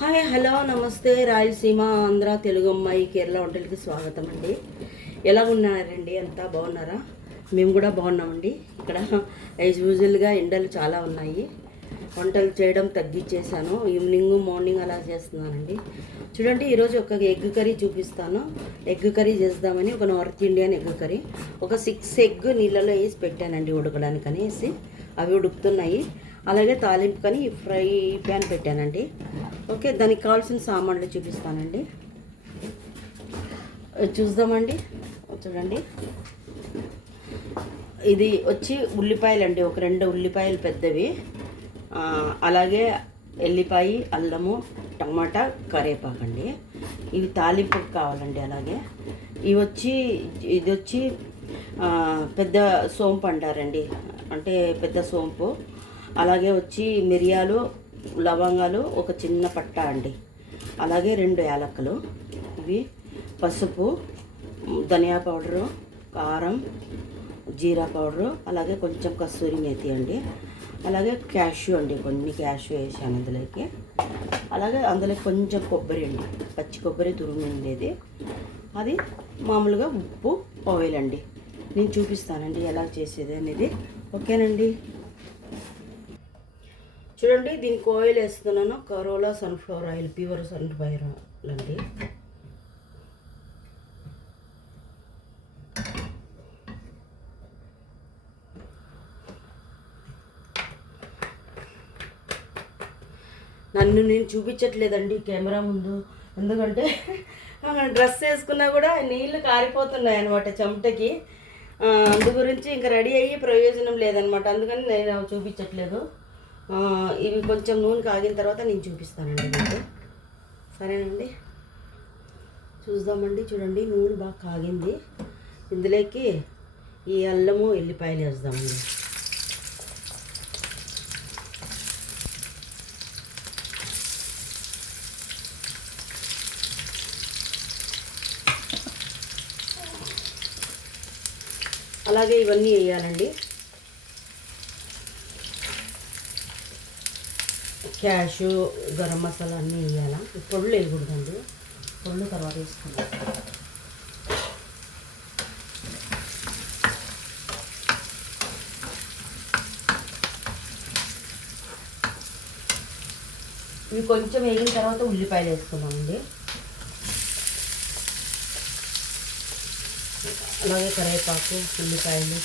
Hi hello నమస్తే రాయలసీమ ఆంధ్ర తెలుగు అమ్మాయి కేరళ వంటలకి స్వాగతం అండి. ఎలా ఉన్నారండి? అంతా బాగున్నారా? మేము కూడా బాగున్నామండి. ఇక్కడ యాజ్ యూజువల్గా ఎండలు చాలా ఉన్నాయి. వంటలు చేయడం తగ్గించేసాను. ఈవినింగ్ మార్నింగ్ అలా చేస్తున్నానండి. చూడండి, ఈరోజు ఒక ఎగ్ కర్రీ చూపిస్తాను. ఎగ్ కర్రీ చేద్దామని ఒక నార్త్ ఇండియన్ ఎగ్ కర్రీ ఒక 6 ఎగ్ నీళ్ళలో వేసి పెట్టానండి ఉడకడానికి అనేసి. అవి ఉడుకుతున్నాయి. అలాగే తాలింపుకని ఫ్రై ప్యాన్ పెట్టానండి. ఓకే, దానికి కావాల్సిన సామాన్లు చూపిస్తానండి. చూద్దామండి. చూడండి, ఇది వచ్చి ఉల్లిపాయలు అండి. ఒక 2 ఉల్లిపాయలు పెద్దవి, అలాగే ఎల్లిపాయ, అల్లము, టమాటా, కరివేపాకు అండి. ఇవి తాలింపుకి కావాలండి. అలాగే ఇది వచ్చి పెద్ద సోంపు అంటారండి, అంటే పెద్ద సోంపు. అలాగే వచ్చి మిరియాలు, లవంగాలు, ఒక చిన్న పట్ట అండి. అలాగే 2 యాలక్కలు, ఇవి పసుపు, ధనియా పౌడరు, కారం, జీరా పౌడరు, అలాగే కొంచెం కస్తూరి మేతి అండి. అలాగే క్యాష్యూ అండి, కొన్ని క్యాష్యూ వేసాను అందులోకి. అలాగే అందులో కొంచెం కొబ్బరి అండి, పచ్చి కొబ్బరి తురుముండేది. అది మామూలుగా ఉప్పు, ఆయిల్ అండి. నేను చూపిస్తానండి ఎలా చేసేది అనేది. ఓకేనండి. చూడండి, దీనికి ఆయిల్ వేస్తున్నాను. కరోలా sunflower oil, pure sunflower oil అండి. నన్ను నేను చూపించట్లేదండి కెమెరా ముందు, ఎందుకంటే డ్రెస్ వేసుకున్నా కూడా నీళ్ళు కారిపోతున్నాయి అనమాట చెమటకి. అందు గురించి ఇంకా రెడీ అయ్యి ప్రయోజనం లేదనమాట. అందుకని నేను చూపించట్లేదు. ఇవి కొంచెం నూనె కాగిన తర్వాత నేను చూపిస్తానండి మీకు. సరేనండి, చూద్దామండి. చూడండి, నూనె బాగా కాగింది. ఇందులోకి ఈ అల్లము, ఎల్లిపాయలు వేద్దామండి. అలాగే ఇవన్నీ వేయాలండి. క్యాషు, గరం మసాలా అన్నీ వేయాలా. పొడులు వేయకూడదండి, పొడులు తర్వాత వేసుకుందాం. ఇవి కొంచెం వేగిన తర్వాత ఉల్లిపాయలు వేసుకుందామండి. అలాగే కరివేపాకు, ఉల్లిపాయలు,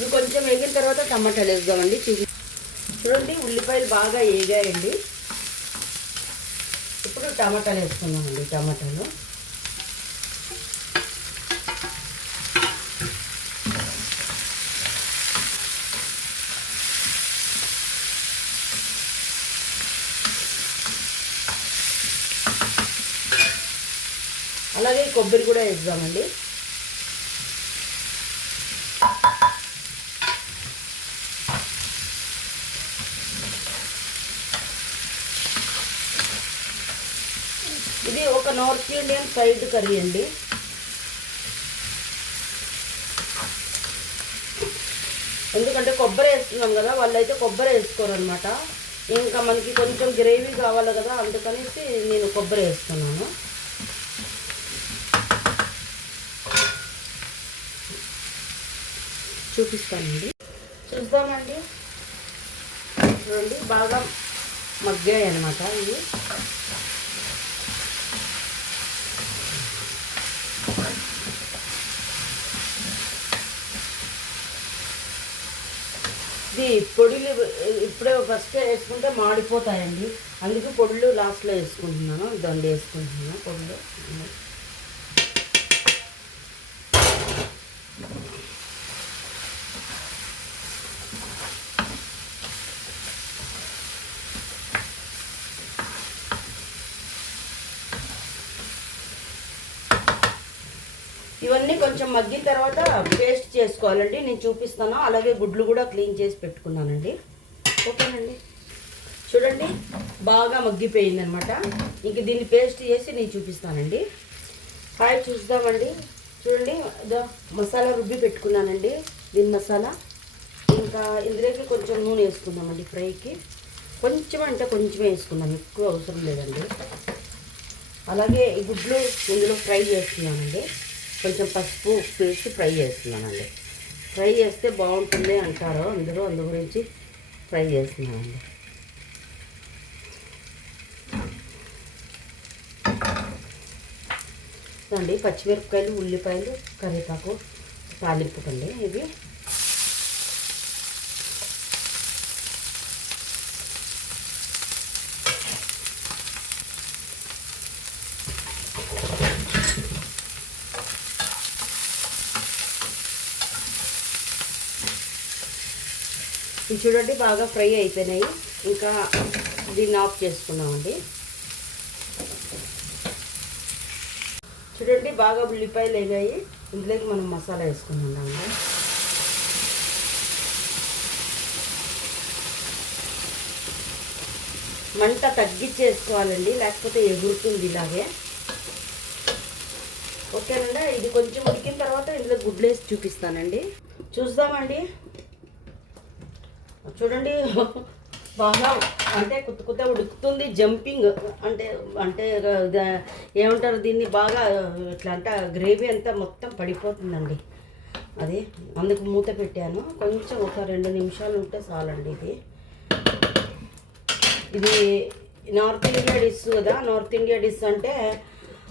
ఇవి కొంచెం వేగిన తర్వాత టమాటాలు వేద్దామండి. చూడండి, ఉల్లిపాయలు బాగా వేగాయండి. ఇప్పుడు టమాటాలు వేసుకుందామండి. టమాటాలు అలాగే కొబ్బరి కూడా వేద్దామండి. ఇది ఒక నార్త్ ఇండియన్ సైడ్ కర్రీ అండి. ఎందుకంటే కొబ్బరి వేస్తున్నాం కదా, వాళ్ళైతే కొబ్బరి వేసుకోరు అనమాట. ఇంకా మనకి కొంచెం గ్రేవీ కావాలి కదా, అందుకనేసి నేను కొబ్బరి వేస్తున్నాను. చూపిస్తానండి. చూద్దామండి. చూడండి, బాగా మగ్గాయి అనమాట ఇవి. ఇది పొడులు ఇప్పుడే ఫస్ట్ వేసుకుంటే మాడిపోతాయండి, అందుకే పొడులు లాస్ట్లో వేసుకుంటున్నాను. దండ వేసుకుంటున్నాను పొడులు. ఇవన్నీ కొంచెం మగ్గిన తర్వాత పేస్ట్ చేసుకోవాలండి. నేను చూపిస్తాను. అలాగే గుడ్లు కూడా క్లీన్ చేసి పెట్టుకున్నానండి. ఓకేనండి. చూడండి బాగా మగ్గిపోయింది అనమాట. ఇంక దీన్ని పేస్ట్ చేసి నేను చూపిస్తానండి. హాయ్ చూద్దామండి. చూడండి ఇదో మసాలా రుబ్బి పెట్టుకున్నానండి. దీని మసాలా ఇంకా ఇందులోకి కొంచెం నూనె వేసుకుందామండి. ఫ్రైకి కొంచెం అంటే కొంచెం వేసుకుందాం, ఎక్కువ అవసరం లేదండి. అలాగే ఈ గుడ్లు ఇందులో ఫ్రై చేస్తున్నానండి. కొంచెం పసుపు ఉప్పు వేసి ఫ్రై చేస్తున్నానండి. ఫ్రై చేస్తే బాగుంటుంది అంటారు అందరూ, అందు గురించి ఫ్రై చేస్తున్నానండి. అండి పచ్చిమిరపకాయలు, ఉల్లిపాయలు, కరివేపాకు తాలింపుకండి ఇవి. ఇవి చూడండి బాగా ఫ్రై అయిపోయినాయి. ఇంకా దీన్ని ఆఫ్ చేసుకున్నామండి. చూడండి బాగా ఉల్లిపాయలు వేగాయి. ఇందులోకి మనం మసాలా వేసుకున్నామండి. మంట తగ్గించేసుకోవాలండి, లేకపోతే ఎగురుతుంది ఇలాగే. ఓకేనండి. ఇది కొంచెం ఉడికిన తర్వాత ఇందులో గుడ్లు వేసి చూపిస్తానండి. చూద్దామండి. చూడండి బాగా అంటే కొత్త ఉడుకుతుంది. జంపింగ్ అంటే అంటే ఏమంటారు దీన్ని, బాగా ఇట్లా అంటే గ్రేవీ అంతా మొత్తం పడిపోతుందండి. అది అందుకు మూత పెట్టాను. కొంచెం ఒక 2 నిమిషాలు ఉంటే చాలండి. ఇది నార్త్ ఇండియా డిష్ కదా. నార్త్ ఇండియా డిష్ అంటే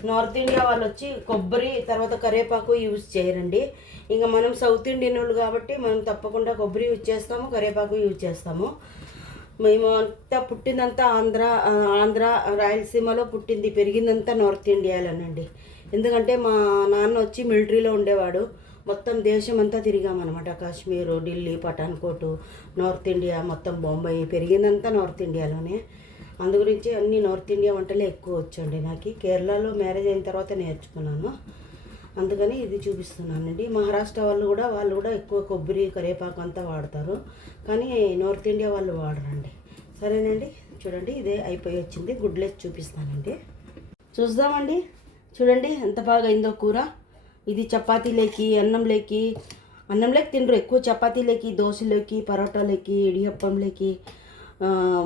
నార్త్ ఇండియా వాళ్ళు వచ్చి కొబ్బరి తర్వాత కరివేపాకు యూజ్ చేయరండి. ఇంకా మనం సౌత్ ఇండియన్ వాళ్ళు కాబట్టి మనం తప్పకుండా కొబ్బరి యూజ్ చేస్తాము, కరివేపాకు యూజ్ చేస్తాము. మేము అంతా పుట్టిందంతా ఆంధ్ర రాయలసీమలో పుట్టింది, పెరిగిందంతా నార్త్ ఇండియాలోనండి. ఎందుకంటే మా నాన్న వచ్చి మిలిటరీలో ఉండేవాడు. మొత్తం దేశం అంతా తిరిగామన్నమాట. కాశ్మీరు, ఢిల్లీ, పఠాన్కోట్, నార్త్ ఇండియా, మొత్తం బొంబాయి, పెరిగిందంతా నార్త్ ఇండియాలోనే. అందు గురించి అన్ని నార్త్ ఇండియా వంటలే ఎక్కువ వచ్చండి నాకు. కేరళలో మ్యారేజ్ అయిన తర్వాత నేర్చుకున్నాను, అందుకని ఇది చూపిస్తున్నానండి. మహారాష్ట్ర వాళ్ళు కూడా ఎక్కువ కొబ్బరి కరివేపాకు అంతా వాడతారు, కానీ నార్త్ ఇండియా వాళ్ళు వాడరండి. సరేనండి. చూడండి ఇదే అయిపోయి వచ్చింది. గుడ్లేసి చూపిస్తానండి. చూద్దామండి. చూడండి ఎంత బాగా అయిందో కూర. ఇది చపాతీలోకి, అన్నంలోకి తినరు ఎక్కువ. చపాతీలోకి, దోశలోకి, పరోటాలోకి, ఇడియప్పంలోకి,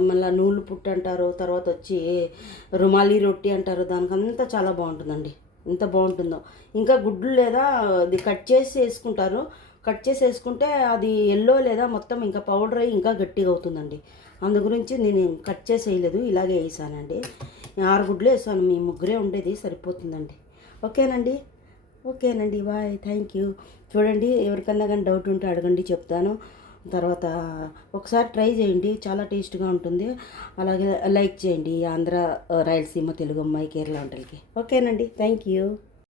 మళ్ళీ నూలు పుట్టు అంటారు, తర్వాత వచ్చి రుమాలి రొట్టి అంటారు. దానికంతా చాలా బాగుంటుందండి. ఎంత బాగుంటుందో. ఇంకా గుడ్లు లేదా అది కట్ చేసి వేసుకుంటారు. కట్ చేసి వేసుకుంటే అది ఎల్లో లేదా మొత్తం ఇంకా పౌడర్ అయ్యి ఇంకా గట్టిగా అవుతుందండి. అందు గురించి నేను కట్ చేసి వేయలేదు, ఇలాగే వేసానండి. 6 గుడ్లు వేసాను. మీ ముగ్గురే ఉండేది, సరిపోతుందండి. ఓకేనండి. Bye, thank you. చూడండి ఎవరికన్నా కానీ డౌట్ ఉంటే అడగండి, చెప్తాను. తర్వాత ఒకసారి ట్రై చేయండి, చాలా టేస్ట్గా ఉంటుంది. అలాగే లైక్ చేయండి. ఆంధ్ర, రాయలసీమ, తెలుగు అమ్మాయి, కేరళ వంటలకి. ఓకేనండి. Thank you.